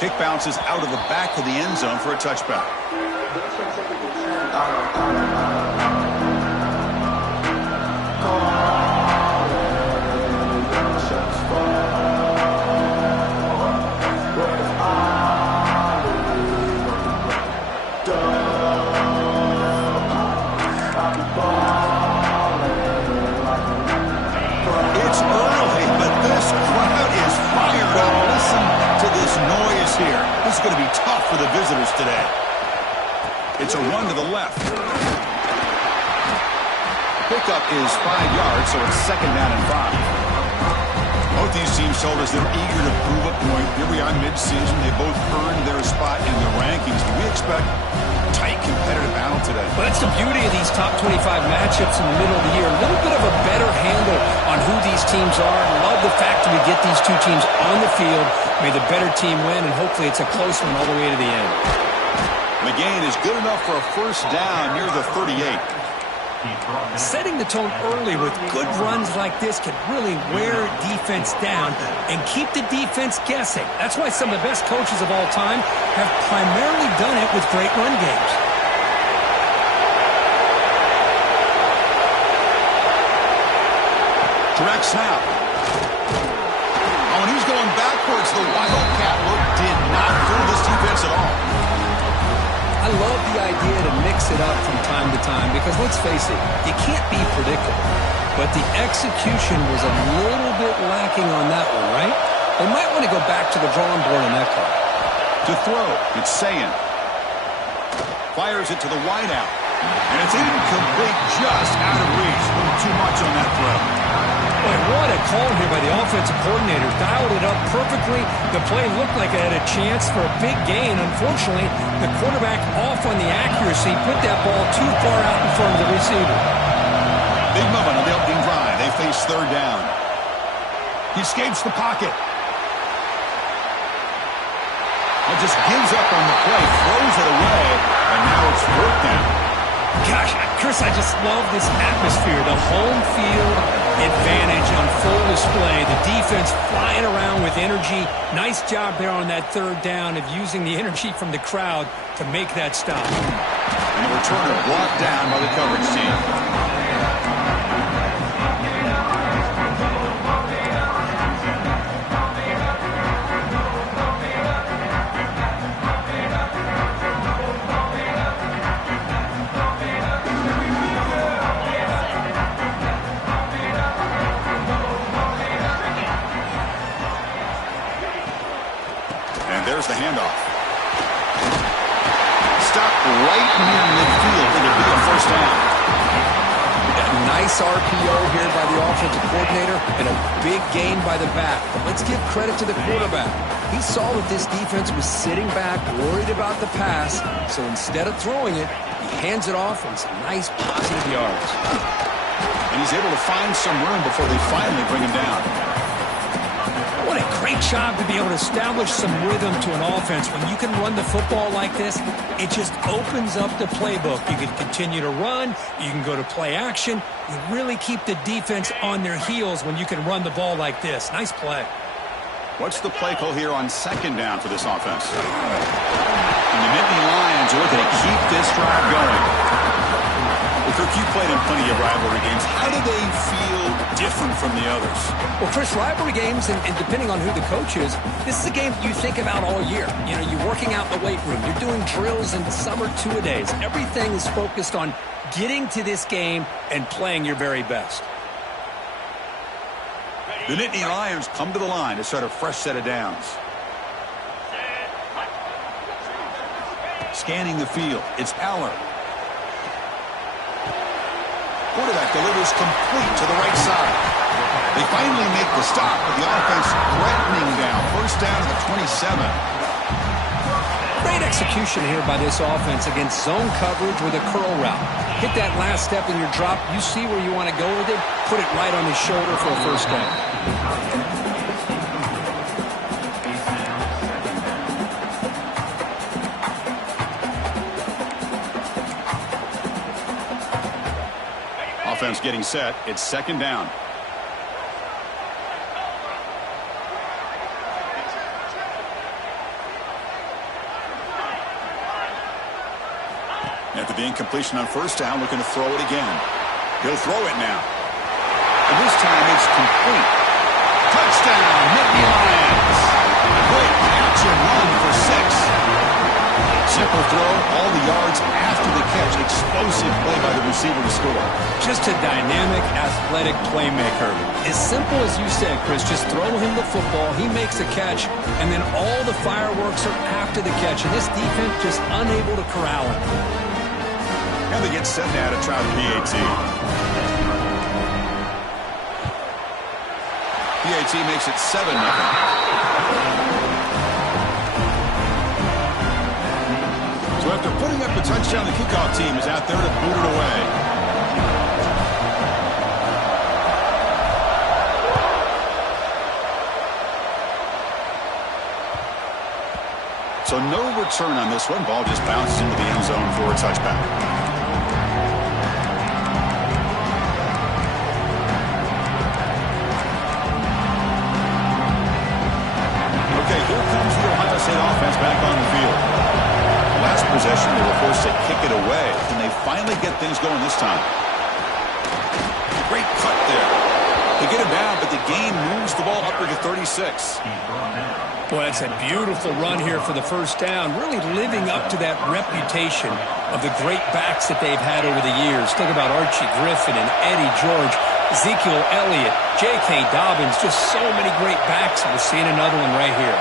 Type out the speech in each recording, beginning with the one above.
Kick bounces out of the back of the end zone for a touchback. It's early, but this crowd is fired up. Listen to this noise here. This is going to be tough for the visitors today. It's a run to the left. Pickup is 5 yards, so it's 2nd down and 5. Both these teams told us they're eager to prove a point. Here we are mid-season. They both earned their spot in the rankings. Do we expect a tight competitive battle today? Well, that's the beauty of these top 25 matchups in the middle of the year. A little bit of a better handle on who these teams are. I love the fact that we get these two teams on the field. May the better team win, and hopefully it's a close one all the way to the end. The gain is good enough for a 1st down near the 38. Setting the tone early with good runs like this can really wear defense down and keep the defense guessing. That's why some of the best coaches of all time have primarily done it with great run games. Direct snap. Oh, and he's going backwards. The Wildcat look did not fool this defense at all. I love the idea to mix it up from time to time because, let's face it, you can't be predictable. But the execution was a little bit lacking on that one, right? They might want to go back to the drawing board on that call. To throw, it's Sayan. Fires it to the wideout. And it's incomplete, just out of reach. A little too much on that throw. Boy, what a call here by the offensive coordinator. Dialed it up perfectly. The play looked like it had a chance for a big gain. Unfortunately, the quarterback off on the accuracy, put that ball too far out in front of the receiver. Big moment on the opening drive. They face 3rd down. He escapes the pocket. And just gives up on the play, throws it away, and now it's 4th down. Gosh, Chris, I just love this atmosphere. The home field advantage on full display. The defense flying around with energy. Nice job there on that 3rd down of using the energy from the crowd to make that stop. And the returner brought down by the coverage team. There's the handoff. Stopped right near midfield, and it'll be a 1st down. Nice RPO here by the offensive coordinator, and a big gain by the back. But let's give credit to the quarterback. He saw that this defense was sitting back, worried about the pass, so instead of throwing it, he hands it off and some nice positive yards. And he's able to find some room before they finally bring him down. What a great job to be able to establish some rhythm to an offense. When you can run the football like this, it just opens up the playbook. You can continue to run. You can go to play action. You really keep the defense on their heels when you can run the ball like this. Nice play. What's the play call here on 2nd down for this offense? And the Nittany Lions are looking to keep this drive going. Well, Kirk, you played in plenty of rivalry games. How do they feel different from the others? Well, Chris, rivalry games, and depending on who the coach is, this is a game you think about all year. You know, you're working out in the weight room. You're doing drills in summer two-a-days. Everything is focused on getting to this game and playing your very best. The Nittany Lions come to the line to start a fresh set of downs. Scanning the field, it's Aller. Quarterback delivers complete to the right side. They finally make the stop, but the offense threatening down. 1st down to the 27. Great execution here by this offense against zone coverage with a curl route. Hit that last step in your drop. You see where you want to go with it. Put it right on his shoulder for a 1st down. Offense getting set. It's 2nd down. After the incompletion on first down, looking to throw it again. He'll throw it now. And this time it's complete. Touchdown, Nittany Lions. Great catch and run for 6. Simple throw, all the yards after the catch. Explosive play by the receiver to score. Just a dynamic, athletic playmaker. As simple as you said, Chris, just throw him the football, he makes a catch, and then all the fireworks are after the catch. And this defense just unable to corral him. And they get set now to try the PAT. PAT makes it 7-0. So after putting up the touchdown, the kickoff team is out there to boot it away. So no return on this one. Ball just bounces into the end zone for a touchback. Okay, here comes the Ohio State offense back on the field. Last possession, they were forced to kick it away. Can they finally get things going this time? Great cut there. They get him down, but the gain moves the ball up to the 36. Boy, that's a beautiful run here for the first down. Really living up to that reputation of the great backs that they've had over the years. Think about Archie Griffin and Eddie George, Ezekiel Elliott, J.K. Dobbins, just so many great backs. We're seeing another one right here.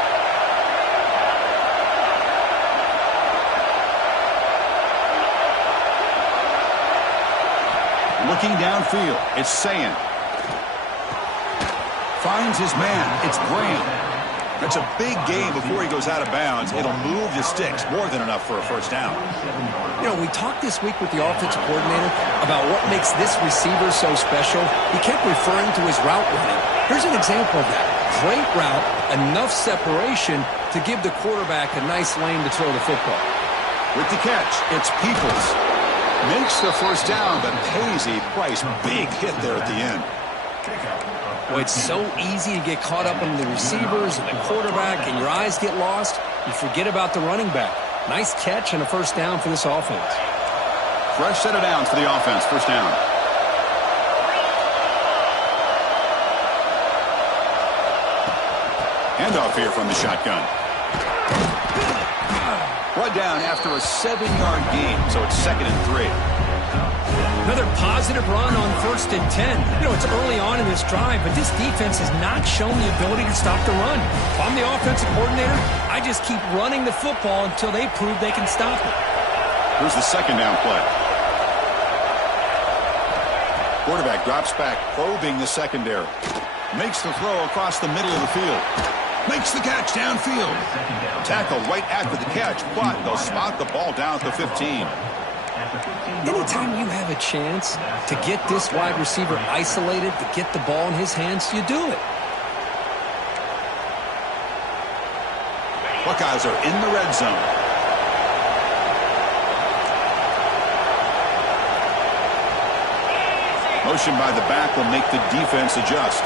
Looking downfield, it's Sayin. Finds his man, it's Graham. That's a big gain before he goes out of bounds. It'll move the sticks, more than enough for a first down. You know, we talked this week with the offensive coordinator about what makes this receiver so special. He kept referring to his route running. Here's an example of that. Great route, enough separation to give the quarterback a nice lane to throw the football. With the catch, it's Peoples. Makes the first down, but pays a price. Big hit there at the end. Well, it's so easy to get caught up on the receivers and the quarterback, and your eyes get lost. You forget about the running back. Nice catch and a first down for this offense. Fresh set of downs for the offense. First down. Handoff here from the shotgun. Brought down after a 7-yard gain, so it's 2nd and 3. Another positive run on 1st and 10. You know, it's early on in this drive, but this defense has not shown the ability to stop the run. If I'm the offensive coordinator, I just keep running the football until they prove they can stop it. Here's the 2nd down play. Quarterback drops back, probing the secondary. Makes the throw across the middle of the field. Makes the catch downfield. Tackle right after the catch, but they'll spot the ball down at the 15. Anytime you have a chance to get this wide receiver isolated, to get the ball in his hands, you do it. Buckeyes are in the red zone. Motion by the back will make the defense adjust.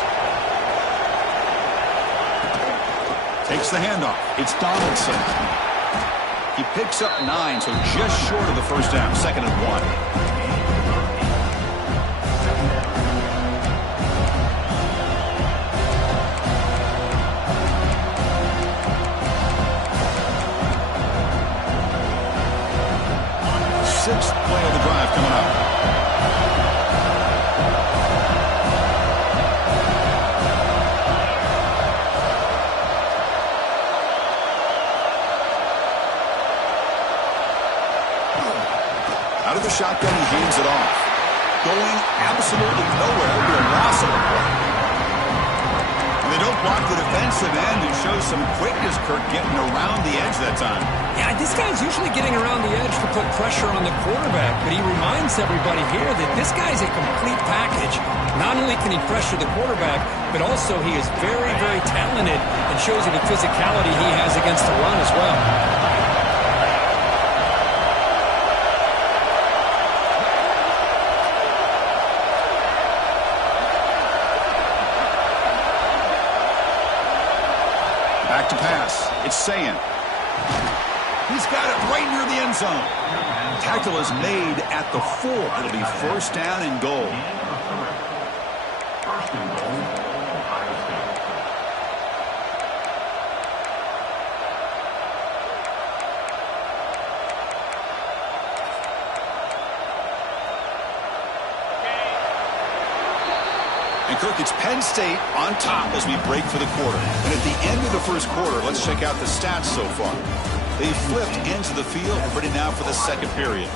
Takes the handoff. It's Donaldson. He picks up 9, so just short of the first down. 2nd and 1. Sixth play of the drive coming up. Out of the shotgun, he hands it off. Going absolutely nowhere to a loss of a play. And they don't block the defensive end and show some quickness, Kirk, getting around the edge that time. Yeah, this guy's usually getting around the edge to put pressure on the quarterback, but he reminds everybody here that this guy's a complete package. Not only can he pressure the quarterback, but also he is very, very talented and shows you the physicality he has against the run as well. To pass. It's Sayin. He's got it right near the end zone. Tackle is made at the 4. It'll be first down and goal. And Kirk, it's Penn State on top as we break for the quarter. And at the end of the first quarter, let's check out the stats so far. They flipped into the field, ready now for the second period.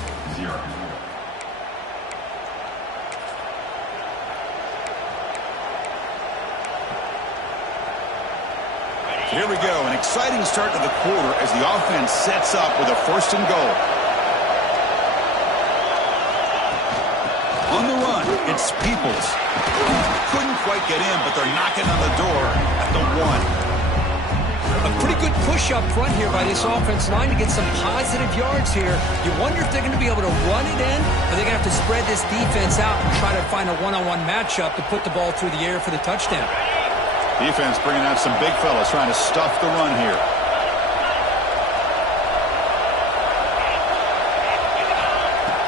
Here we go, an exciting start to the quarter as the offense sets up with a first and goal. On the run, it's Peoples. Couldn't quite get in, but they're knocking on the door at the 1. A pretty good push up front here by this offense line to get some positive yards here. You wonder if they're going to be able to run it in, or they're going to have to spread this defense out and try to find a one-on-one matchup to put the ball through the air for the touchdown. Defense bringing out some big fellas trying to stuff the run here.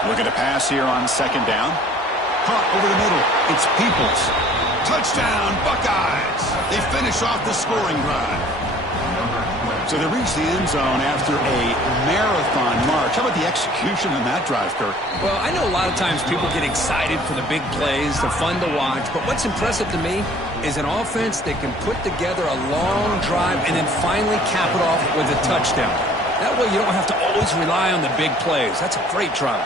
Looking to pass here on second down. Punt over the middle. It's Peoples. Touchdown, Buckeyes. They finish off the scoring drive. So they reach the end zone after a marathon march. How about the execution in that drive, Kirk? Well, I know a lot of times people get excited for the big plays. They're fun to watch. But what's impressive to me is an offense that can put together a long drive and then finally cap it off with a touchdown. That way you don't have to always rely on the big plays. That's a great drive.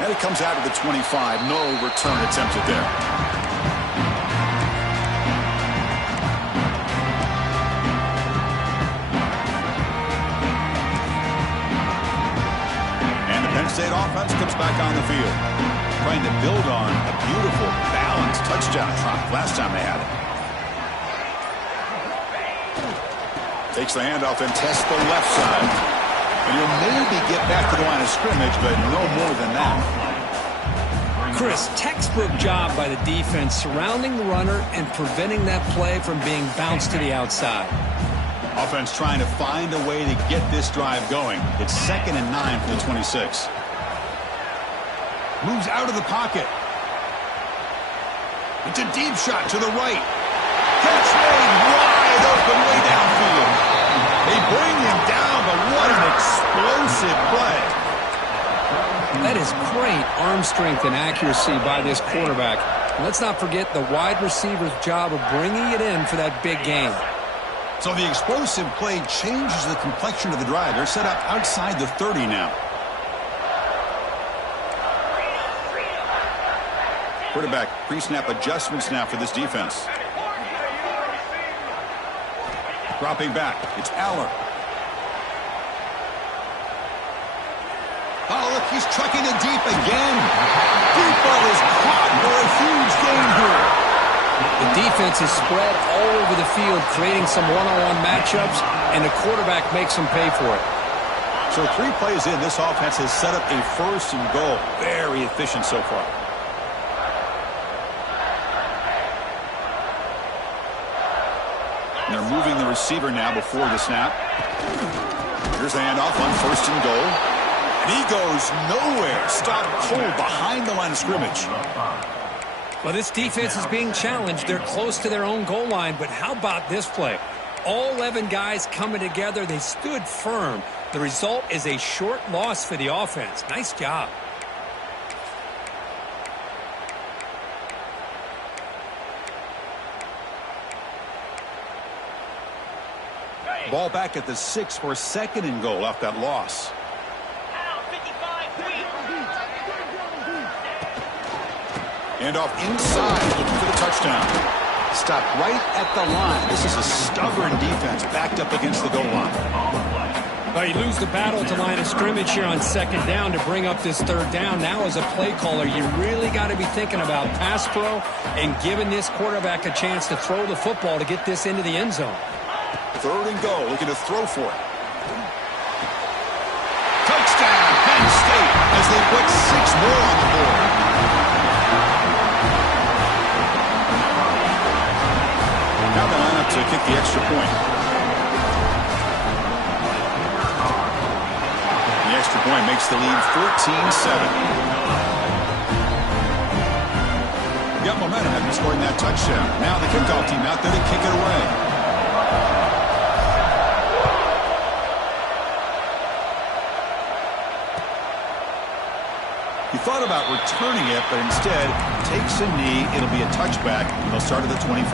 And it comes out of the 25. No return attempted there. And the Penn State offense comes back on the field, trying to build on a beautiful, balanced touchdown drive last time they had it. Takes the handoff and tests the left side. And you'll maybe get back to the line of scrimmage, but no more than that. Chris, textbook job by the defense surrounding the runner and preventing that play from being bounced to the outside. Offense trying to find a way to get this drive going. It's 2nd and 9 for the 26. Moves out of the pocket. It's a deep shot to the right. Catch made wide open way downfield. They bring him down, but what an explosive play. That is great arm strength and accuracy by this quarterback. And let's not forget the wide receiver's job of bringing it in for that big game. So the explosive play changes the complexion of the drive. They're set up outside the 30 now. Quarterback pre-snap adjustments now for this defense. Dropping back, it's Aller. Oh, look, he's trucking it deep again. Deep ball is caught for a huge gain here. The defense is spread all over the field, creating some one-on-one matchups, and the quarterback makes them pay for it. So 3 plays in, this offense has set up a first and goal. Very efficient so far. And they're moving the receiver now before the snap. Here's the handoff on first and goal. And he goes nowhere. Stopped cold behind the line of scrimmage. Well, this defense is being challenged. They're close to their own goal line, but how about this play? All 11 guys coming together. They stood firm. The result is a short loss for the offense. Nice job. Ball back at the 6 for 2nd and goal off that loss. And off inside, looking for the touchdown. Stopped right at the line. This is a stubborn defense backed up against the goal line. Well, you lose the battle at the line of scrimmage here on 2nd down to bring up this 3rd down. Now as a play caller, you really got to be thinking about pass pro and giving this quarterback a chance to throw the football to get this into the end zone. 3rd and goal, looking to throw for it. Touchdown, Penn State, as they put 6 more on the board. Now the lineup to kick the extra point. The extra point point makes the lead 14-7. Got momentum after scoring that touchdown. Now the kickoff team out there to kick it away. He thought about returning it, but instead takes a knee. It'll be a touchback. They'll start at the 25.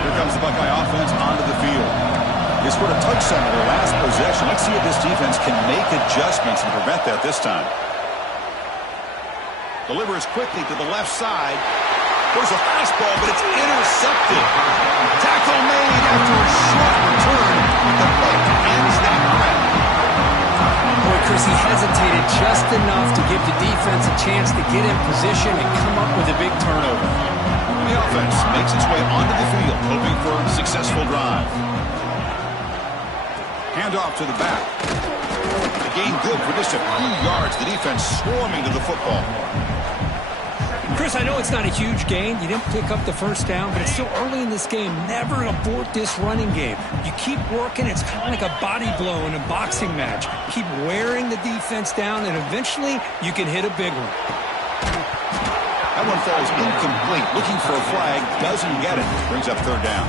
Here comes the Buckeye offense onto the field. They scored a touchdown on their last possession. Let's see if this defense can make adjustments and prevent that this time. Delivers quickly to the left side. There's a fastball, but it's intercepted. Tackle made after a short return. The pick ends that round. Boy, Chris, he hesitated just enough to give the defense a chance to get in position and come up with a big turnover. The offense makes its way onto the field, hoping for a successful drive. Handoff to the back. The gain good for just a few yards. The defense swarming to the football. Chris, I know it's not a huge gain. You didn't pick up the first down, but it's still early in this game. Never abort this running game. You keep working. It's kind of like a body blow in a boxing match. Keep wearing the defense down, and eventually you can hit a big one. That one falls incomplete. Looking for a flag. Doesn't get it. Brings up third down.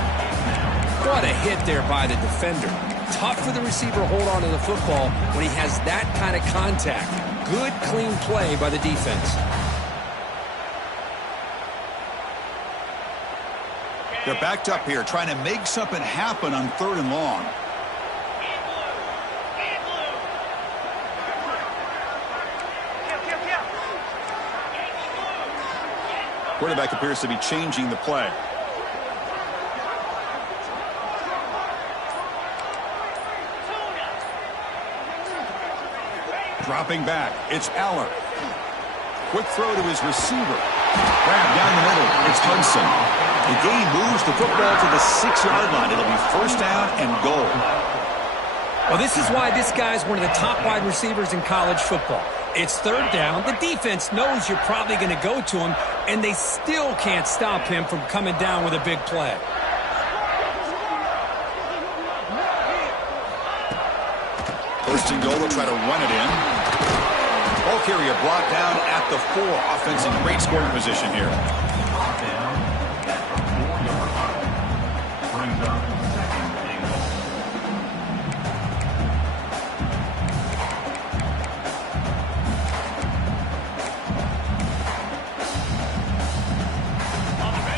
What a hit there by the defender. Tough for the receiver to hold on to the football when he has that kind of contact. Good, clean play by the defense. They're backed up here, trying to make something happen on third and long. Quarterback appears to be changing the play. Dropping back, it's Aller. Quick throw to his receiver. Grab down the middle, it's Hudson. The game moves the football to the 6-yard line. It'll be first down and goal. Well, this is why this guy's one of the top wide receivers in college football. It's third down. The defense knows you're probably going to go to him, and they still can't stop him from coming down with a big play. First and goal, they'll try to run it in. Ball carrier brought down at the 4. Offense in great scoring position here.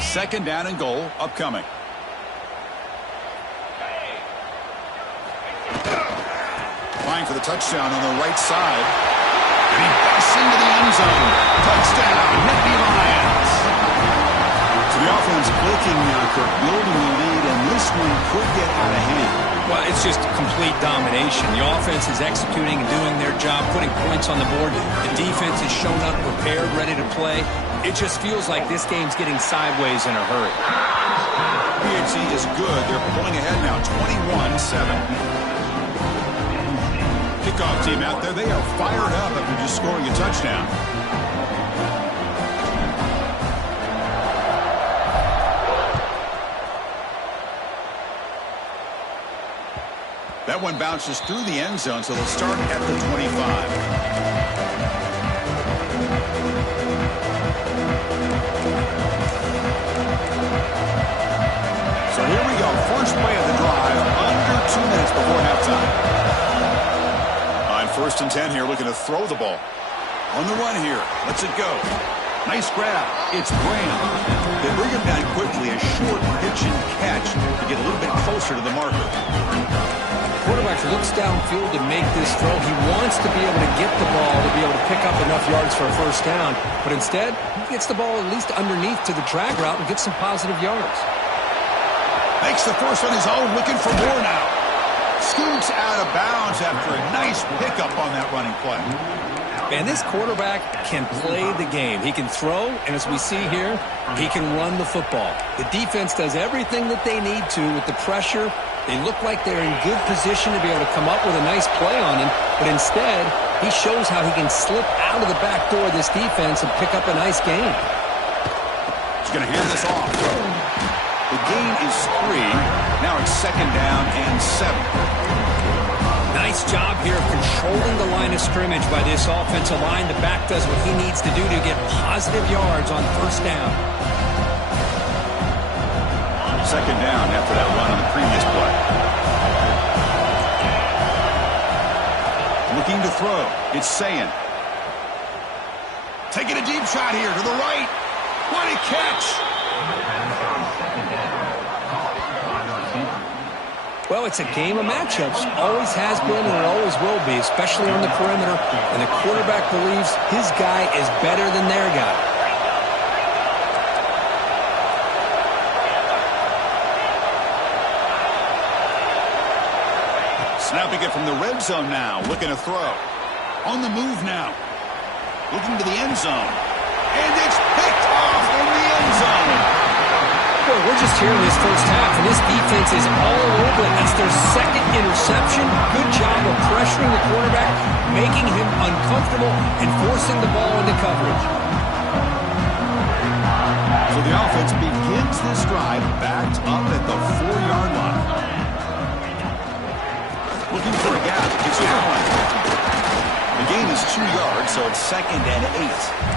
Second down and goal upcoming. Flying for the touchdown on the right side. And he busts into the end zone. Touchdown, Nittany Lions. So the offense clicking now, Kirk, building the lead, and this one could get out of hand. Well, it's just complete domination. The offense is executing and doing their job, putting points on the board. The defense is shown up, prepared, ready to play. It just feels like this game's getting sideways in a hurry. PHC is good. They're pulling ahead now, 21-7. Kickoff team out there. They are fired up after just scoring a touchdown. That one bounces through the end zone, so they'll start at the 25. So here we go. First play of the drive, under 2 minutes before halftime. On first and 10 here, looking to throw the ball. On the run here. Lets it go. Nice grab. It's Graham. They bring him down quickly. A short pitch and catch to get a little bit closer to the marker. Quarterback looks downfield to make this throw. He wants to be able to get the ball to be able to pick up enough yards for a first down. But instead, he gets the ball at least underneath to the drag route and gets some positive yards. Makes the first on his own, looking for more now. Scoots out of bounds after a nice pickup on that running play. And this quarterback can play the game. He can throw, and as we see here, he can run the football. The defense does everything that they need to with the pressure. They look like they're in good position to be able to come up with a nice play on him, but instead, he shows how he can slip out of the back door of this defense and pick up a nice gain. He's going to hand this off. The gain is 3. Now it's 2nd down and 7. Nice job here of controlling the line of scrimmage by this offensive line. The back does what he needs to do to get positive yards on 1st down. 2nd down after that run on the previous play. Looking to throw. It's Sayin. Taking a deep shot here to the right. What a catch! Well, it's a game of matchups. Always has been and it always will be, especially on the perimeter. And the quarterback believes his guy is better than their guy. Snapping it from the red zone now. Looking to throw. On the move now. Looking to the end zone. And it's picked off in the end zone. Boy, we're just here in this first half, and this defense is all over it. That's their 2nd interception. Good job of pressuring the quarterback, making him uncomfortable, and forcing the ball into coverage. So the offense begins this drive backed up at the 4-yard line. Looking for a gap. It's Allen. The gain is 2 yards, so it's 2nd and 8.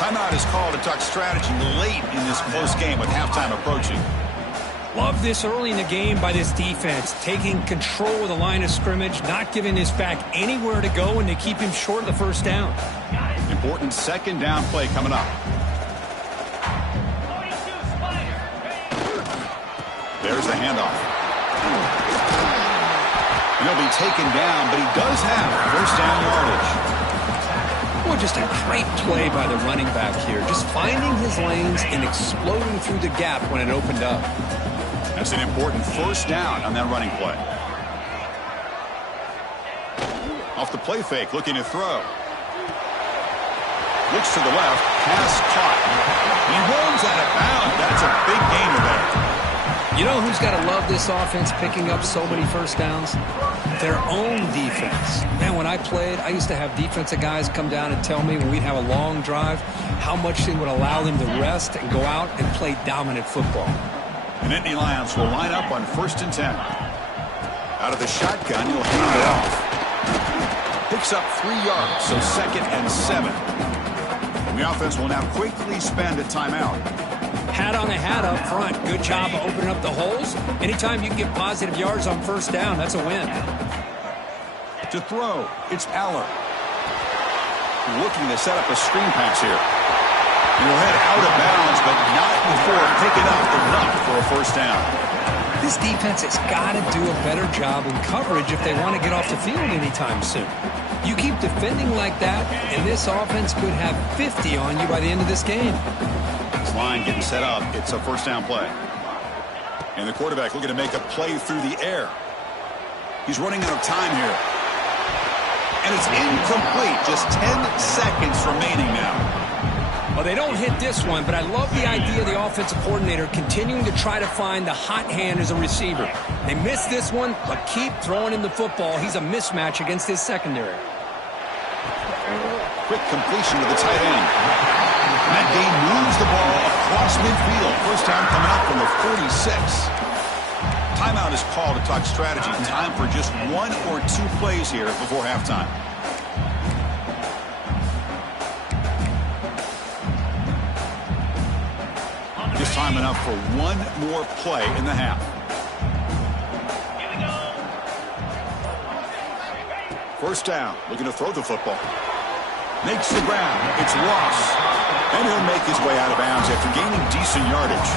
Timeout is called to talk strategy late in this close game with halftime approaching. Love this early in the game by this defense, taking control of the line of scrimmage, not giving his back anywhere to go, and to keep him short of the 1st down. Important 2nd down play coming up. There's the handoff. And he'll be taken down, but he does have 1st down yardage. Well, just a great play by the running back here. Just finding his lanes and exploding through the gap when it opened up. That's an important 1st down on that running play. Off the play fake, looking to throw. Looks to the left, pass caught. He rolls out of bounds. That's a big gainer there. You know who's got to love this offense picking up so many 1st downs? Their own defense. Man, when I played, I used to have defensive guys come down and tell me when we'd have a long drive how much they would allow them to rest and go out and play dominant football. And Nittany Lions will line up on 1st and 10. Out of the shotgun, he'll hand it off. Picks up 3 yards, so 2nd and 7. And the offense will now quickly spend a timeout. Hat on a hat up front. Good job of opening up the holes. Anytime you can get positive yards on 1st down, that's a win. To throw, it's Aller. Looking to set up a screen pass here. He'll head out of bounds, but not before picking up enough for a 1st down. This defense has got to do a better job in coverage if they want to get off the field anytime soon. You keep defending like that, and this offense could have 50 on you by the end of this game. This line getting set up. It's a 1st down play. And the quarterback looking to make a play through the air. He's running out of time here. And it's incomplete. Just 10 seconds remaining now. Well, they don't hit this one, but I love the idea of the offensive coordinator continuing to try to find the hot hand as a receiver. They missed this one, but keep throwing him the football. He's a mismatch against his secondary. Quick completion to the tight end. That game moves the ball across midfield. 1st down coming up from the 46. Timeout is called to talk strategy. Time for just 1 or 2 plays here before halftime. Just time enough for 1 more play in the half. First down, looking to throw the football. Makes the grab. It's Ross. And he'll make his way out of bounds after gaining decent yardage.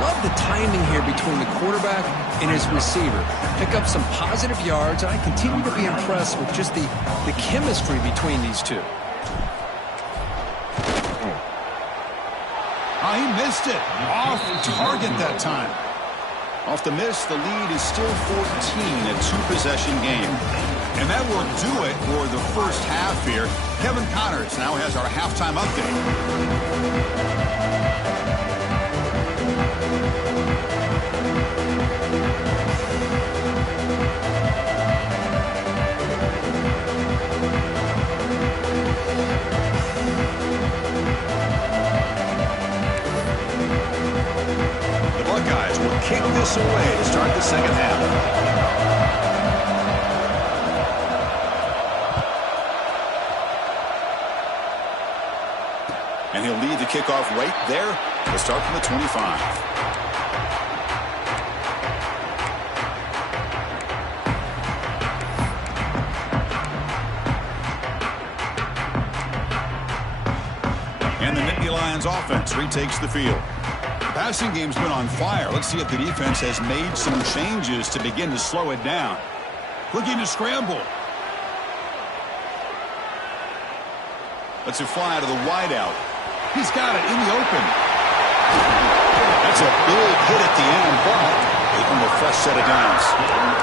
Love the timing here between the quarterback and his receiver. Pick up some positive yards, and I continue to be impressed with just the chemistry between these two. Oh, he missed it. Off target that time. Off the miss, the lead is still 14, a 2-possession game. And that will do it for the first half here. Kevin Connors now has our halftime update. points away to start the second half. And he'll lead the kickoff right there to start from the 25. And the Nittany Lions offense retakes the field. The passing game's been on fire. Let's see if the defense has made some changes to begin to slow it down. Looking to scramble. Lets it fly to the wideout. He's got it in the open. That's a big hit at the end, but they earn a fresh set of downs.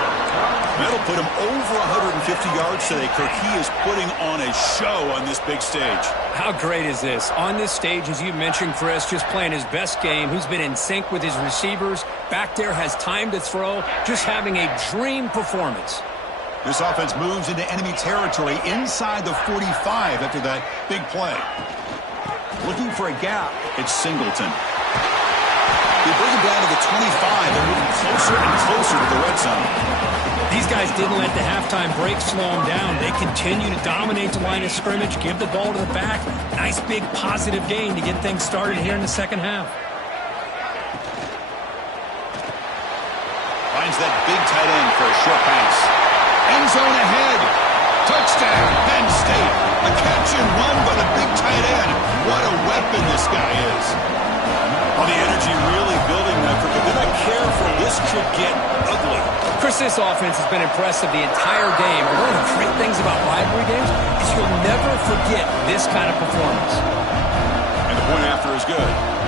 That'll put him over 150 yards today. Kirk, he is putting on a show on this big stage. How great is this? On this stage, as you mentioned, Chris, just playing his best game. He's been in sync with his receivers. Back there, has time to throw. Just having a dream performance. This offense moves into enemy territory inside the 45 after that big play. Looking for a gap. It's Singleton. They bring him down to the 25 and moving closer and closer to the red zone. These guys didn't let the halftime break slow them down. They continue to dominate the line of scrimmage, give the ball to the back. Nice big positive gain to get things started here in the second half. Finds that big tight end for a short pass. End zone ahead. Touchdown, Penn State. A catch and run by the big tight end. What a weapon this guy is. Well, the energy really building now. They're not careful. This could get ugly. Chris, this offense has been impressive the entire game. And one of the great things about rivalry games is you'll never forget this kind of performance. And the point after is good.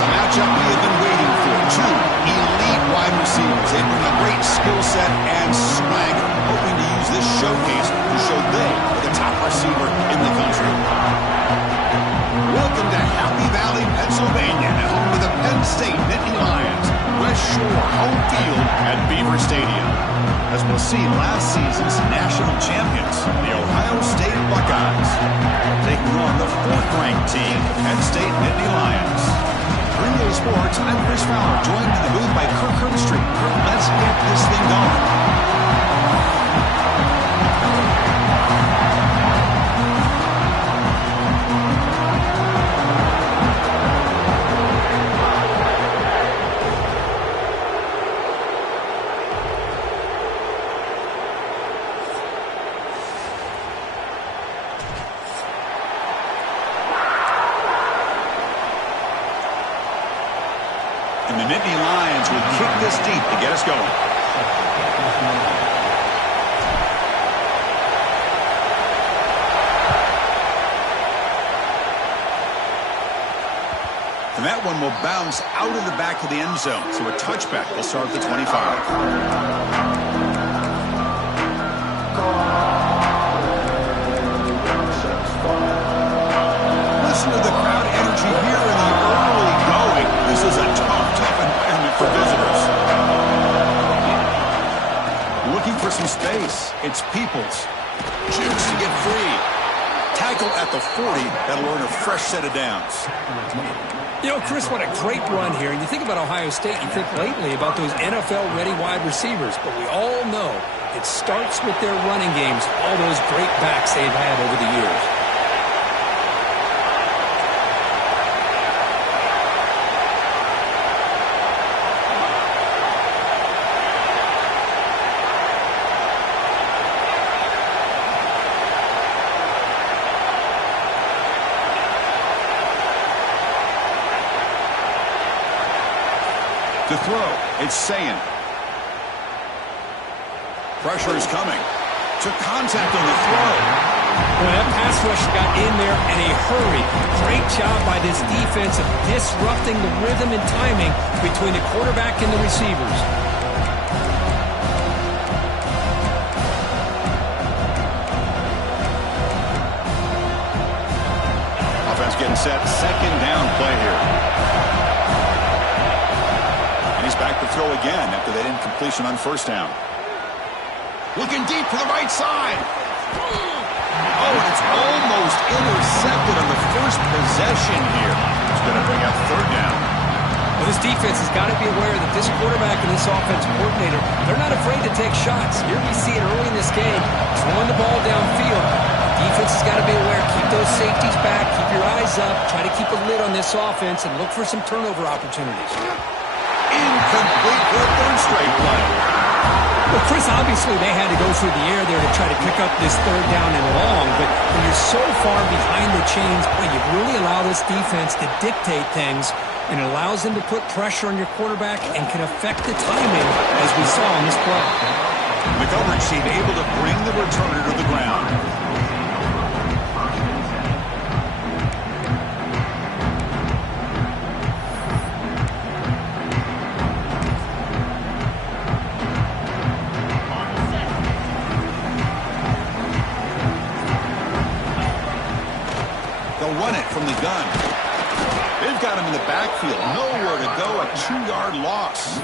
the matchup we have been waiting for. Two elite wide receivers. They bring a great skill set and swagger, hoping to use this showcase to show they are the top receiver in the country. Welcome to Happy Valley, Pennsylvania, and home to the Penn State Nittany Lions. West Shore home field at Beaver Stadium. As we'll see, last season's national champions, the Ohio State Buckeyes, taking on the fourth-ranked team, Penn State Nittany Lions. For NBA Sports, I'm Chris Fowler, joined in the booth by Kirk Herbstreit. Kirk, let's get this thing going. And the Nittany Lions will kick this deep to get us going. And that one will bounce out of the back of the end zone. So a touchback will start at the 25. Listen to the crowd energy here in the early going. This is a tough environment for visitors. Looking for some space. It's Peoples. Jukes to get free. Tackle at the 40. That'll earn a fresh set of downs. You know, Chris, what a great run here. And you think about Ohio State, you think lately about those NFL-ready wide receivers. But we all know it starts with their running games, all those great backs they've had over the years. To throw, it's Sayin. Pressure is coming. Took contact on the throw. Well, that pass rush got in there in a hurry. Great job by this defense of disrupting the rhythm and timing between the quarterback and the receivers. Offense getting set. Second down play here. Back to throw again after that incompletion on first down. Looking deep for the right side. Oh, and it's almost intercepted on the first possession here. It's going to bring up third down. Well, this defense has got to be aware that this quarterback and this offensive coordinator, they're not afraid to take shots. Here we see it early in this game, throwing the ball downfield. The defense has got to be aware. Keep those safeties back. Keep your eyes up. Try to keep a lid on this offense and look for some turnover opportunities. Incomplete for a third straight play. Well, Chris, obviously they had to go through the air there to try to pick up this third down and long, but when you're so far behind the chains, boy, you really allow this defense to dictate things, and it allows them to put pressure on your quarterback and can affect the timing, as we saw in this play. The coverage team able to bring the returner to the ground. Run it from the gun. They've got him in the backfield. Nowhere to go. A 2-yard loss.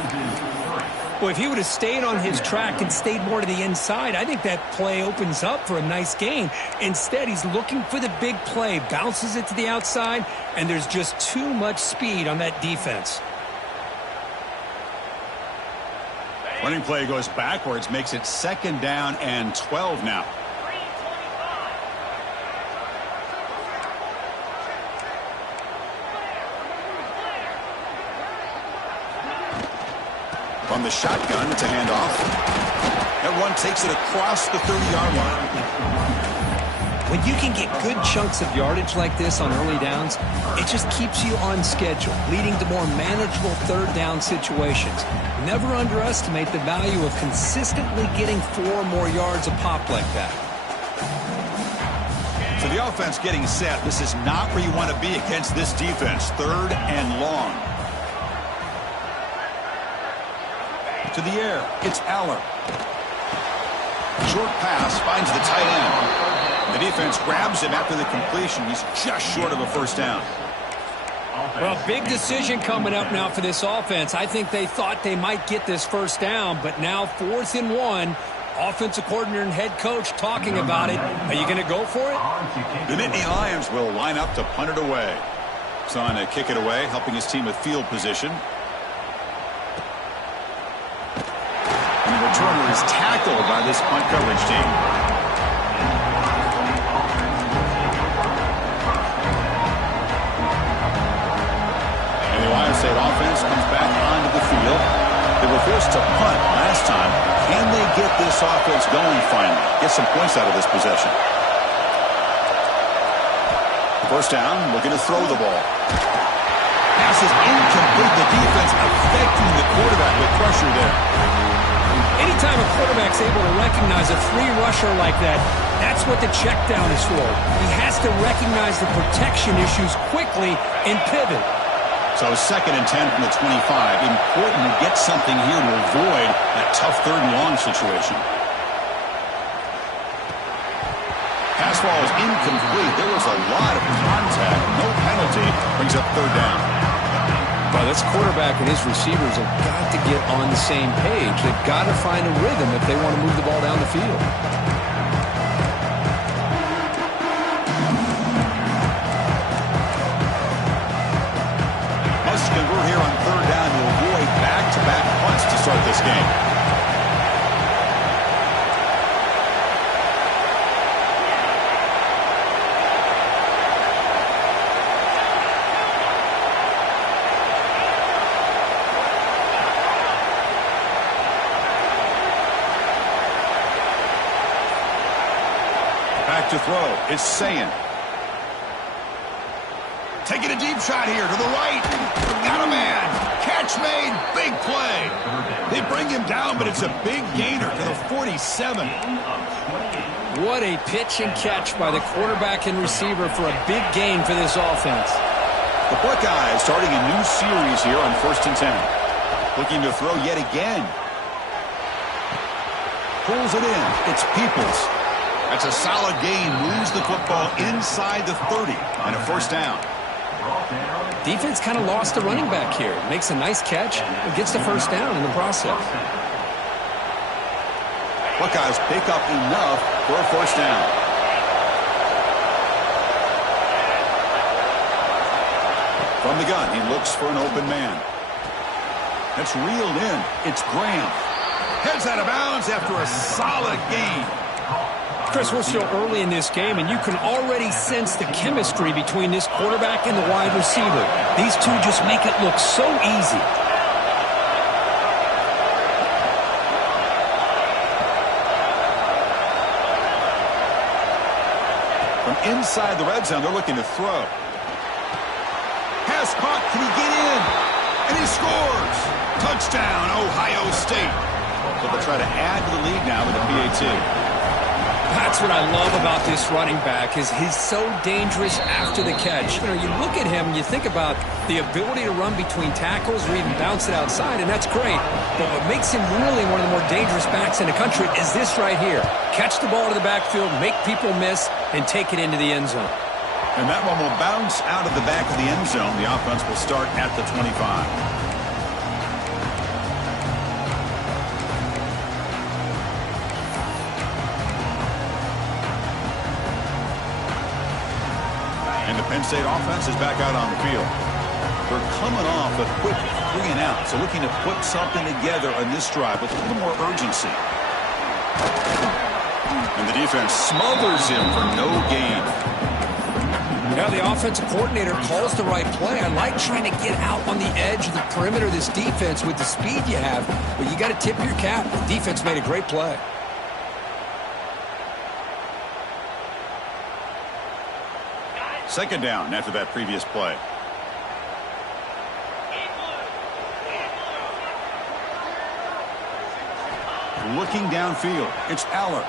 Boy, if he would have stayed on his track and stayed more to the inside, I think that play opens up for a nice gain. Instead, he's looking for the big play, bounces it to the outside, and there's just too much speed on that defense. Running play goes backwards, makes it second down and 12 now. From the shotgun, it's a handoff. That run takes it across the 30-yard line. When you can get good chunks of yardage like this on early downs, it just keeps you on schedule, leading to more manageable third down situations. Never underestimate the value of consistently getting 4 more yards a pop like that. So the The offense getting set. This is not where you want to be against this defense. 3rd and long. To the air. It's Aller. Short pass finds the tight end. The defense grabs him after the completion. He's just short of a first down. Well, big decision coming up now for this offense. I think they thought they might get this first down, but now 4th and 1. Offensive coordinator and head coach talking about it. Are you going to go for it? The Nittany Lions will line up to punt it away. He's on to kick it away, helping his team with field position. And the returner is tackled by this punt coverage team. And the Ohio State offense comes back onto the field. They were forced to punt last time. Can they get this offense going finally? Get some points out of this possession. First down, looking to throw the ball. Pass is incomplete. The defense affecting the quarterback with pressure there. Anytime a quarterback's able to recognize a free rusher like that, that's what the check down is for. He has to recognize the protection issues quickly and pivot. So 2nd and 10 from the 25. Important to get something here to avoid that tough 3rd and long situation. Pass ball is incomplete. There was a lot of contact. No penalty. Brings up 3rd down. Well, this quarterback and his receivers have got to get on the same page. They've got to find a rhythm if they want to move the ball down the field. Convert here on 3rd down to avoid back-to-back punts to start this game. Back to throw. It's Sayin. Taking a deep shot here to the right. Got a man. Catch made. Big play. They bring him down, but it's a big gainer to the 47. What a pitch and catch by the quarterback and receiver for a big gain for this offense. The Buckeyes starting a new series here on 1st and 10. Looking to throw yet again. Pulls it in. It's Peoples. That's a solid gain. Moves the football inside the 30 and a first down. Defense kind of lost the running back here. Makes a nice catch and gets the first down in the process. Buckeyes pick up enough for a first down. From the gun, he looks for an open man. That's reeled in. It's Graham. Heads out of bounds after a solid gain. Chris, we're still early in this game, and you can already sense the chemistry between this quarterback and the wide receiver. These two just make it look so easy. From inside the red zone, they're looking to throw. Pass caught. Can he get in? And he scores. Touchdown, Ohio State. So they'll try to add to the lead now with a PAT. That's what I love about this running back is he's so dangerous after the catch. You know, you look at him and you think about the ability to run between tackles or even bounce it outside, and that's great. But what makes him really one of the more dangerous backs in the country is this right here. Catch the ball to the backfield, make people miss, and take it into the end zone. And that one will bounce out of the back of the end zone. The offense will start at the 25. And the Penn State offense is back out on the field. They're coming off a quick 3 and out, so looking to put something together on this drive with a little more urgency. And the defense smothers him for no gain. Now the offensive coordinator calls the right play. I like trying to get out on the edge of the perimeter of this defense with the speed you have, but you got to tip your cap. The defense made a great play. Second down after that previous play. Looking downfield, it's Aller.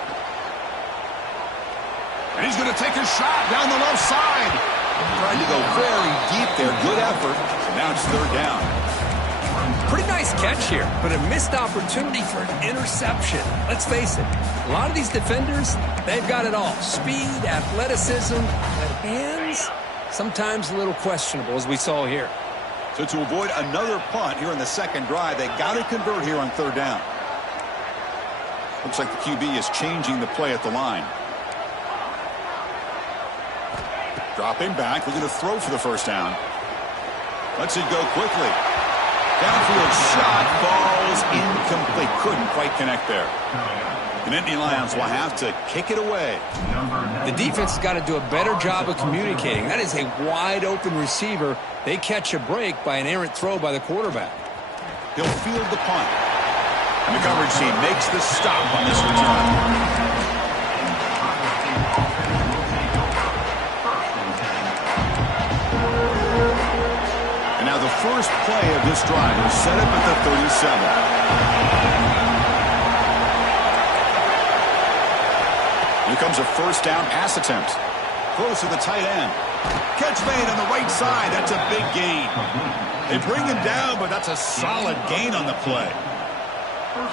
And he's going to take a shot down the left side. Trying to go very deep there. Good effort. And now it's third down. Pretty nice catch here, but a missed opportunity for an interception. Let's face it, a lot of these defenders, they've got it all. Speed, athleticism, but hands, sometimes a little questionable, as we saw here. So to avoid another punt here in the second drive, they got to convert here on third down. Looks like the QB is changing the play at the line. Dropping back, looking to throw for the first down. Lets it go quickly. Downfield shot falls incomplete. Couldn't quite connect there. The Nittany Lions will have to kick it away. The defense has got to do a better job of communicating. That is a wide open receiver. They catch a break by an errant throw by the quarterback. He'll field the punt. And the coverage team makes the stop on this return. Now the first play of this drive is set up at the 37. Here comes a first down pass attempt. Close to the tight end. Catch made on the right side. That's a big gain. They bring him down, but that's a solid gain on the play.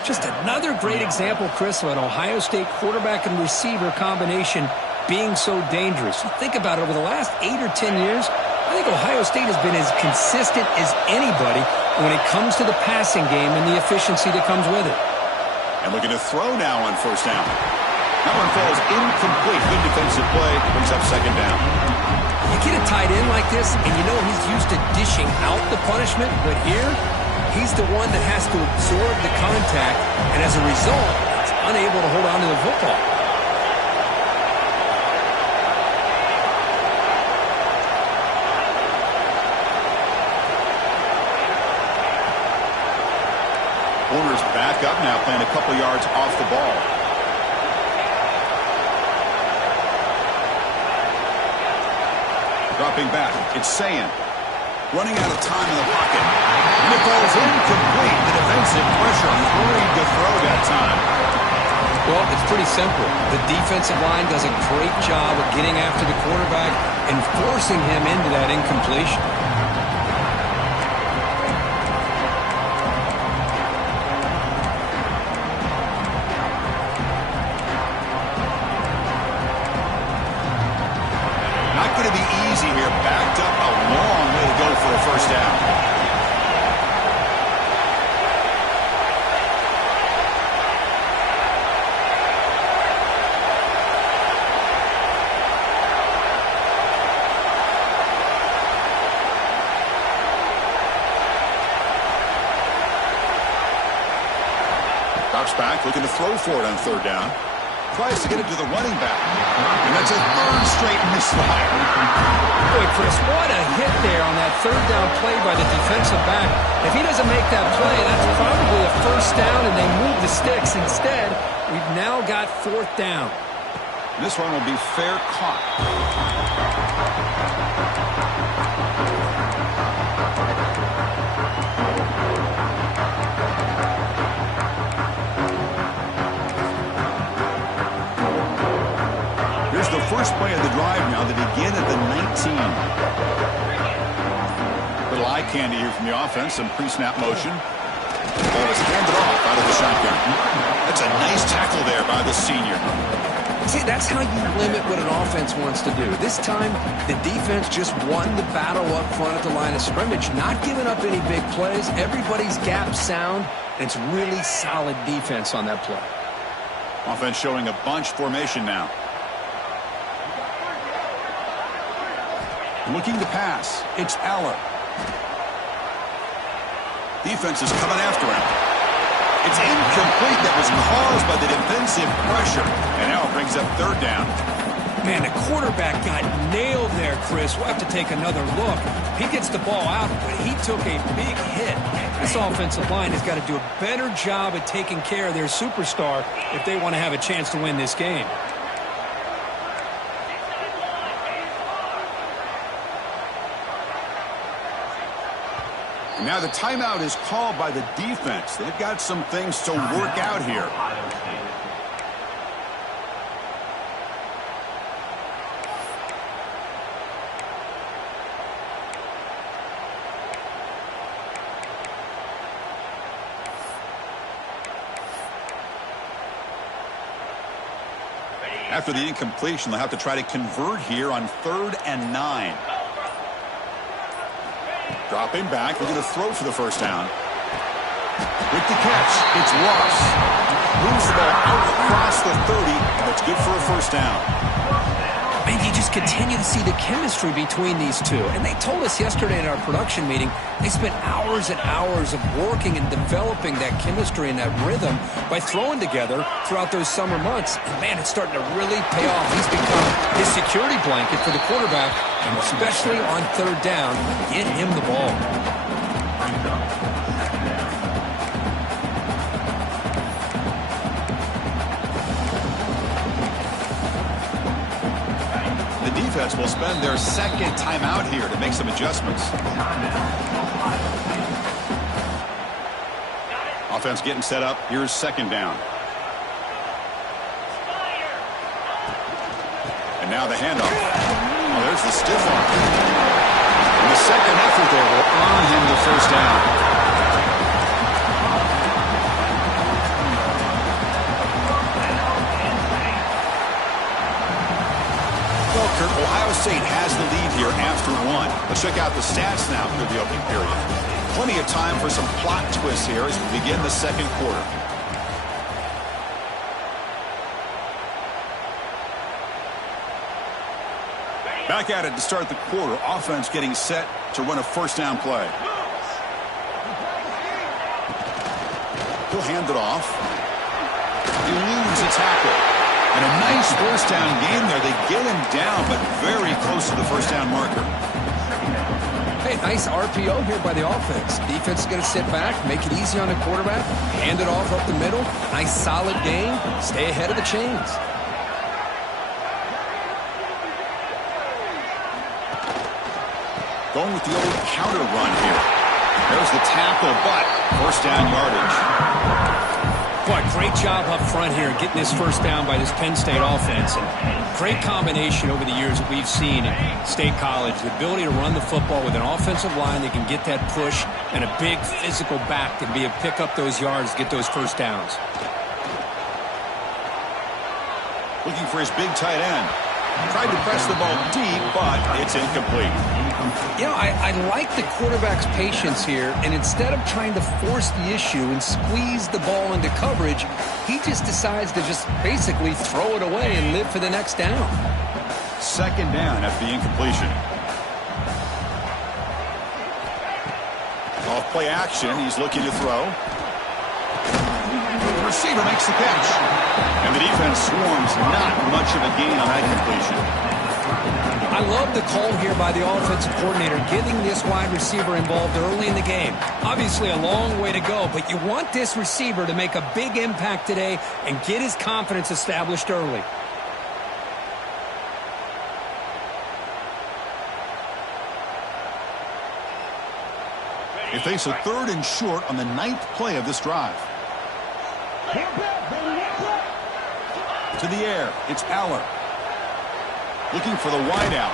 Just another great example, Chris, of an Ohio State quarterback and receiver combination being so dangerous. You think about it, over the last 8 or 10 years, I think Ohio State has been as consistent as anybody when it comes to the passing game and the efficiency that comes with it. And looking to throw now on first down. That one falls incomplete. Good defensive play. Brings up second down. You get a tight end like this, and you know he's used to dishing out the punishment, but here, he's the one that has to absorb the contact, and as a result, he's unable to hold on to the football. Warner's back up now, playing a couple yards off the ball. Dropping back, it's Sayan. Running out of time in the pocket. And it falls incomplete. The defensive pressure hurried to throw that time. Well, it's pretty simple. The defensive line does a great job of getting after the quarterback and forcing him into that incompletion. First down. Drops back, looking to throw for it on third down. Tries to get it to the running back. And that's a third straight misfire. Boy, Chris, what a hit there on that third down play by the defensive back. If he doesn't make that play, that's probably a first down, and they move the sticks. Instead, we've now got fourth down. This one will be fair caught. The first play of the drive now. They begin at the 19. Little eye candy here from the offense. Some pre-snap motion. Ball is handed off out of the shotgun. That's a nice tackle there by the senior. See, that's how you limit what an offense wants to do. This time, the defense just won the battle up front at the line of scrimmage, not giving up any big plays. Everybody's gap sound, and it's really solid defense on that play. Offense showing a bunch formation now. Looking to pass. It's Eller. Defense is coming after him. It's incomplete. That was caused by the defensive pressure. And now it brings up third down. Man, the quarterback got nailed there, Chris. We'll have to take another look. He gets the ball out, but he took a big hit. This offensive line has got to do a better job at taking care of their superstar if they want to have a chance to win this game. Now the timeout is called by the defense. They've got some things to work out here. After the incompletion, they'll have to try to convert here on 3rd and 9. Dropping back, they're going to throw for the first down. With the catch, it's Ross. Moves the ball out across the 30, and it's good for a first down. And you just continue to see the chemistry between these two. And they told us yesterday in our production meeting, they spent hours and hours of working and developing that chemistry and that rhythm by throwing together throughout those summer months. And, man, it's starting to really pay off. He's become his security blanket for the quarterback, and especially on 3rd down, get him the ball. Defense will spend their second timeout here to make some adjustments. Offense getting set up. Here's 2nd down. And now the handoff. Oh, there's the stiff arm. And the second effort there will earn him the first down. Ohio State has the lead here after 1. Let's check out the stats now through the opening period. Plenty of time for some plot twists here as we begin the 2nd quarter. Back at it to start the quarter. Offense getting set to run a first down play. He'll hand it off. He eludes a tackle. And a nice first down game there. They get him down, but very close to the first down marker. Hey, nice RPO here by the offense. Defense is going to sit back, make it easy on the quarterback, hand it off up the middle. Nice solid game. Stay ahead of the chains. Going with the old counter run here. There's the tackle, but first down yardage. Boy, great job up front here getting this first down by this Penn State offense. And great combination over the years that we've seen in State College. The ability to run the football with an offensive line that can get that push and a big physical back to be able to pick up those yards, get those first downs. Looking for his big tight end. Tried to press the ball deep, but it's incomplete. You know, I like the quarterback's patience here, and instead of trying to force the issue and squeeze the ball into coverage, he just decides to just basically throw it away and live for the next down. 2nd down after the incompletion. Off play action, he's looking to throw. The receiver makes the catch. And the defense swarms not much of a gain on that completion. I love the call here by the offensive coordinator, getting this wide receiver involved early in the game. Obviously a long way to go, but you want this receiver to make a big impact today and get his confidence established early. They face a 3rd and short on the 9th play of this drive. To the air, it's Aller. Looking for the wideout.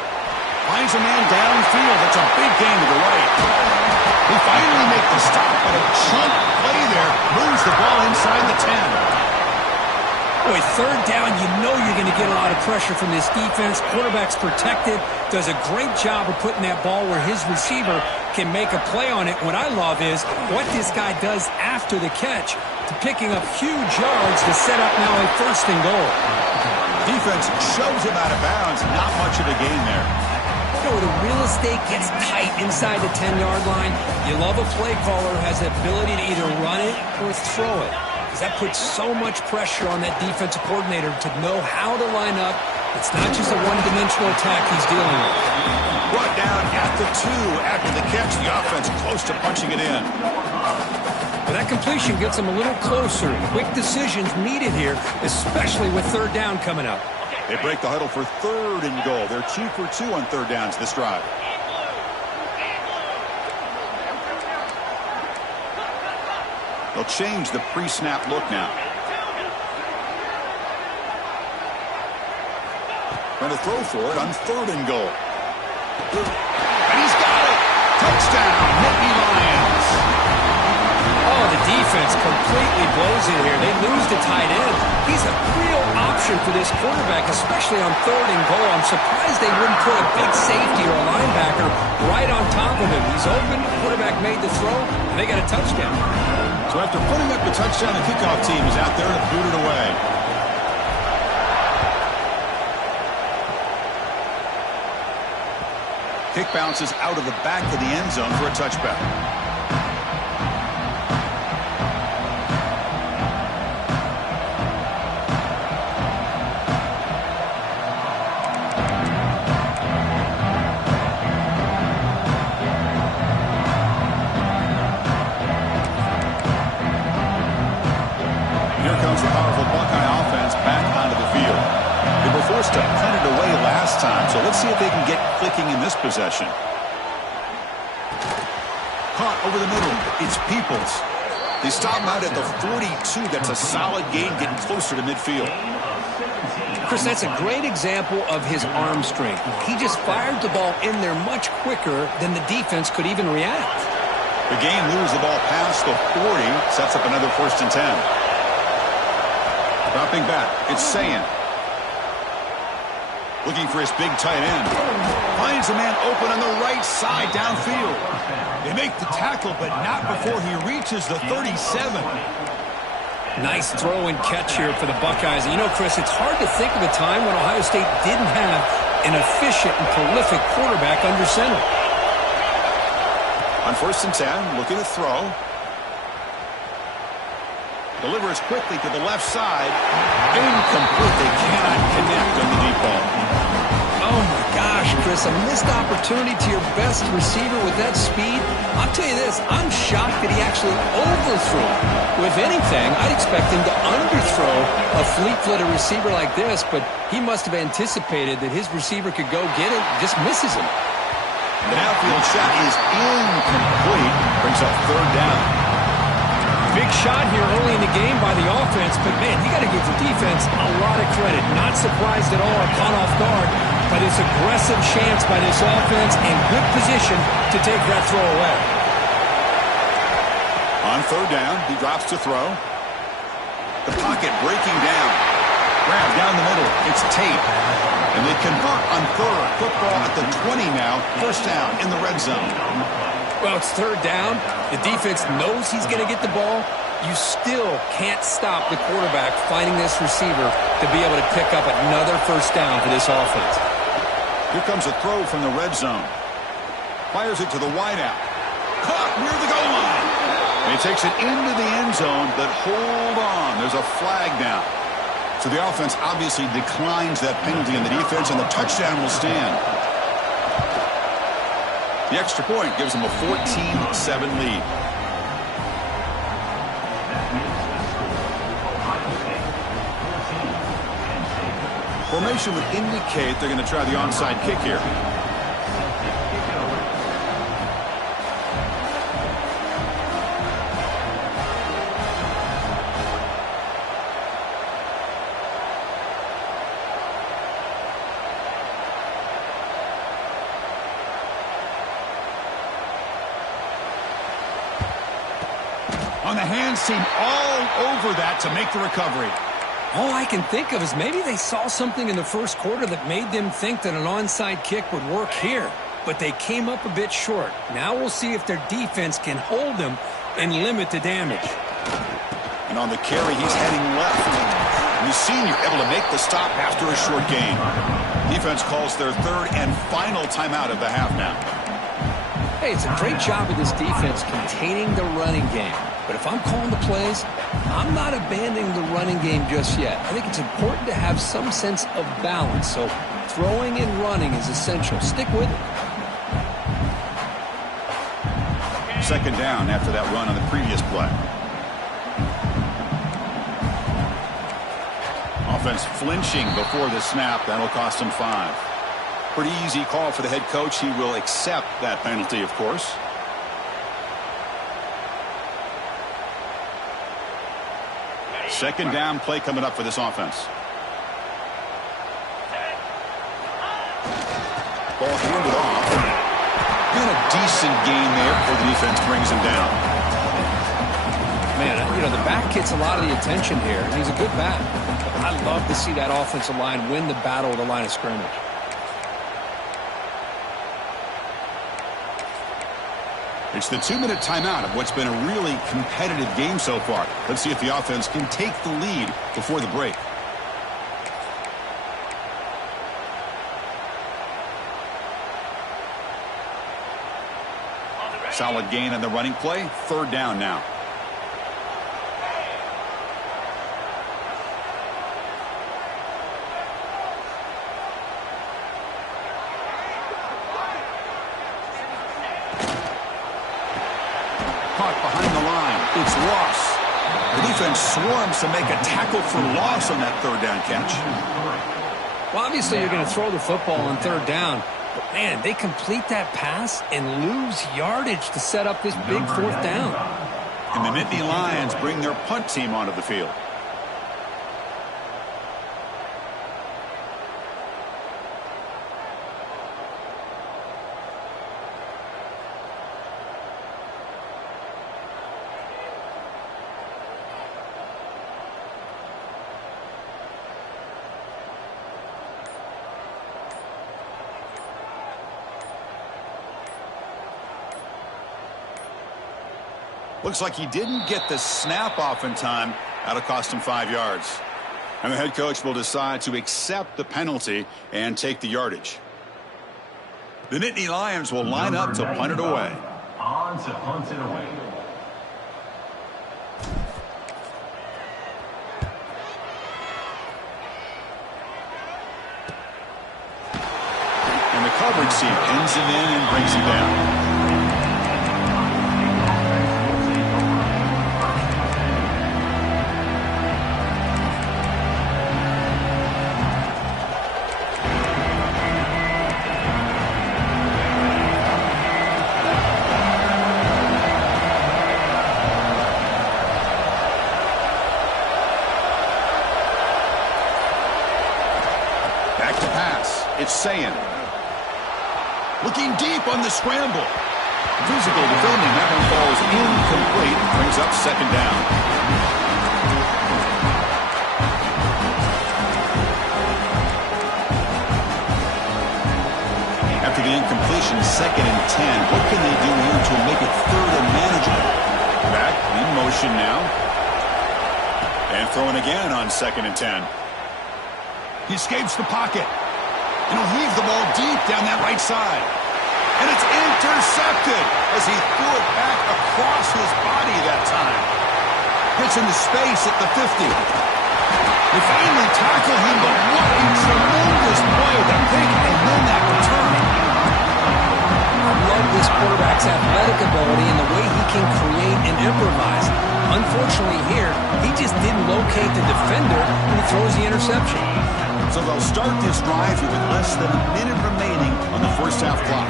Finds a man downfield. That's a big gain to the right. He finally makes the stop, but a chunk play there moves the ball inside the 10. Boy, 3rd down, you know you're going to get a lot of pressure from this defense. Quarterback's protected. Does a great job of putting that ball where his receiver can make a play on it. What I love is what this guy does after the catch to picking up huge yards to set up now a 1st and goal. Defense shoves him out of bounds. Not much of a gain there. You know, the real estate gets tight inside the 10-yard line. You love a play caller who has the ability to either run it or throw it. Because that puts so much pressure on that defensive coordinator to know how to line up. It's not just a one-dimensional attack he's dealing with. Brought down at the 2 after the catch. The offense close to punching it in. But that completion gets them a little closer. Quick decisions needed here, especially with 3rd down coming up. They break the huddle for 3rd and goal. They're 2 for 2 on 3rd downs this drive. They'll change the pre-snap look now. Trying to throw for it on 3rd and goal. And he's got it! Touchdown, Nittany Lions! Oh, the defense completely blows it here. They lose the tight end. He's a real option for this quarterback, especially on 3rd and goal. I'm surprised they wouldn't put a big safety or a linebacker right on top of him. He's open, quarterback made the throw, and they got a touchdown. So after putting up the touchdown, the kickoff team is out there to boot it away. Kick bounces out of the back of the end zone for a touchback. Here comes the powerful Buckeye offense back onto the field. They were forced to punt it away last time, so let's see if they can get clicking in this possession. Caught over the middle. It's Peoples. They stop him out at the 42. That's a solid gain, getting closer to midfield. Chris, that's a great example of his arm strength. He just fired the ball in there much quicker than the defense could even react. The game moves the ball past the 40, sets up another 1st and 10. Dropping back, it's Sayan. Looking for his big tight end. Finds a man open on the right side downfield. They make the tackle, but not before he reaches the 37. Nice throw and catch here for the Buckeyes. You know, Chris, it's hard to think of a time when Ohio State didn't have an efficient and prolific quarterback under center. On 1st and 10, looking to throw. Delivers quickly to the left side. Incomplete. They cannot connect on the deep ball. Oh, my gosh, Chris, a missed opportunity to your best receiver with that speed. I'll tell you this, I'm shocked that he actually overthrew. If anything, I'd expect him to underthrow a fleet-footed receiver like this, but he must have anticipated that his receiver could go get it, just misses him. The downfield shot is incomplete. Brings up 3rd down. Big shot here early in the game by the offense, but, man, you got to give the defense a lot of credit. Not surprised at all, caught off guard by this aggressive chance by this offense and good position to take that throw away. On 3rd down, he drops to throw. The pocket breaking down. Grab down the middle. It's Tate. And they convert on 3rd. Football at the 20 now. 1st down in the red zone. Well, it's 3rd down. The defense knows he's going to get the ball. You still can't stop the quarterback finding this receiver to be able to pick up another 1st down for this offense. Here comes a throw from the red zone. Fires it to the wideout. Caught near the goal line. And he takes it into the end zone, but hold on. There's a flag down. So the offense obviously declines that penalty on the defense, and the touchdown will stand. The extra point gives them a 14-7 lead. Formation would indicate they're going to try the onside kick here. On the hands team all over that to make the recovery. All I can think of is maybe they saw something in the 1st quarter that made them think that an onside kick would work here. But they came up a bit short. Now we'll see if their defense can hold them and limit the damage. And on the carry, he's heading left. And the senior able to make the stop after a short gain. Defense calls their 3rd and final timeout of the half now. Hey, it's a great job of this defense containing the running game. But if I'm calling the plays, I'm not abandoning the running game just yet. I think it's important to have some sense of balance. So throwing and running is essential. Stick with it. 2nd down after that run on the previous play. Offense flinching before the snap. That'll cost him 5. Pretty easy call for the head coach. He will accept that penalty, of course. Second down play coming up for this offense. Ball handed off. And a decent gain there before the defense brings him down. Man, you know, the back gets a lot of the attention here, and he's a good back. I love to see that offensive line win the battle at the line of scrimmage. It's the 2-minute timeout of what's been a really competitive game so far. Let's see if the offense can take the lead before the break. Solid gain on the running play. 3rd down now. Caught behind the line. It's Ross. The defense swarms to make a tackle for loss on that 3rd down catch. Well, obviously you're going to throw the football on 3rd down. But, man, they complete that pass and lose yardage to set up this big 4th down. And the Nittany Lions bring their punt team onto the field. Looks like he didn't get the snap off in time. That'll cost him 5 yards. And the head coach will decide to accept the penalty and take the yardage. The Nittany Lions will line up to punt it away. On to punt it away. And the coverage team pins him in and brings him down. It's Sayin. Looking deep on the scramble. Physical defending. That one falls incomplete. Brings up 2nd down. After the incompletion, 2nd and 10. What can they do here to make it 3rd and manageable? Back in motion now. And throwing again on 2nd and 10. He escapes the pocket. And he'll heave the ball deep down that right side. And it's intercepted as he threw it back across his body that time. Gets into space at the 50. They finally tackle him, but what a tremendous play. The pick and then that return. I love this quarterback's athletic ability and the way he can create and improvise. Unfortunately here, he just didn't locate the defender when he throws the interception. So they'll start this drive here with less than a minute remaining on the 1st half clock.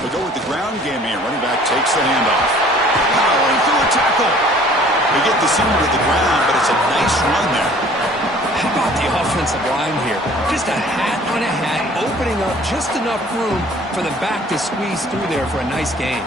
They go with the ground game here. Running back takes the handoff. Powering through a tackle. They get the center to the ground, but it's a nice run there. How about the offensive line here? Just a hat on a hat, opening up just enough room for the back to squeeze through there for a nice gain.